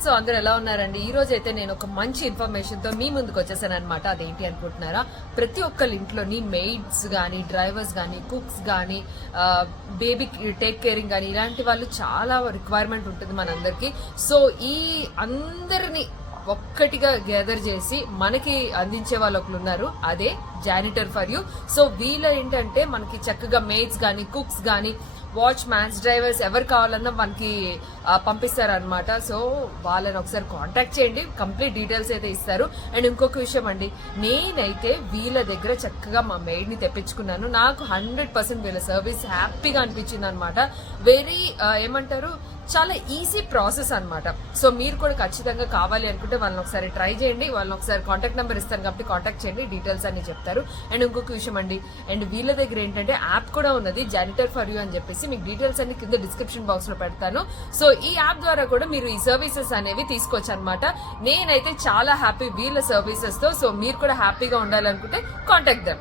Friends, అందరూ ఎలా ఉన్నారండి? ఈ రోజు అయితే నేను ఒక మంచి ఇన్ఫర్మేషన్ తో మీ ముందుకు వచ్చేసాను అనమాట. అదేంటి అనుకుంటున్నారా? ప్రతి ఒక్కరి ఇంట్లోని మెయిడ్స్ గానీ, డ్రైవర్స్ గానీ, కుక్స్ గానీ, బేబీ టేక్ కేరింగ్ గానీ ఇలాంటి వాళ్ళు చాలా రిక్వైర్మెంట్ ఉంటుంది మనందరికి. సో ఈ అందరినీ ఒక్కటిగా గ్యాదర్ చేసి మనకి అందించే వాళ్ళు ఒకరు ఉన్నారు, అదే జానిటర్ ఫర్ యూ. సో వీళ్ళ ఏంటంటే మనకి చక్కగా మెయిడ్స్ గానీ, కుక్స్ గానీ, వాచ్ మ్యాన్స్, డ్రైవర్స్ ఎవరు కావాలన్నా మనకి పంపిస్తారనమాట. సో వాళ్ళని ఒకసారి కాంటాక్ట్ చేయండి, కంప్లీట్ డీటెయిల్స్ అయితే ఇస్తారు. అండ్ ఇంకొక విషయం అండి, నేనైతే వీళ్ళ దగ్గర చక్కగా మా మెయిడ్ ని తెప్పించుకున్నాను. నాకు 100% వీళ్ళ సర్వీస్ హ్యాపీగా అనిపించింది అనమాట. వెరీ ఏమంటారు, చాలా ఈజీ ప్రాసెస్ అనమాట. సో మీరు కూడా ఖచ్చితంగా కావాలి అనుకుంటే వాళ్ళని ఒకసారి ట్రై చేయండి. వాళ్ళని ఒకసారి కాంటాక్ట్ నెంబర్ ఇస్తాను కాబట్టి కాంటాక్ట్ చేయండి, డీటెయిల్స్ అన్ని చెప్తారు. అండ్ ఇంకొక విషయం అండి, అండ్ వీళ్ళ దగ్గర ఏంటంటే యాప్ కూడా ఉన్నది, జానిటర్ ఫర్ యూ అని చెప్పేసి. మీకు డీటెయిల్స్ అన్ని కింద డిస్క్రిప్షన్ బాక్స్ లో పెడతాను. సో ఈ యాప్ ద్వారా కూడా మీరు ఈ సర్వీసెస్ అనేవి తీసుకోవచ్చు అనమాట. నేనైతే చాలా హ్యాపీ వీళ్ళ సర్వీసెస్ తో. సో మీరు కూడా హ్యాపీగా ఉండాలనుకుంటే కాంటాక్ట్ దెమ్.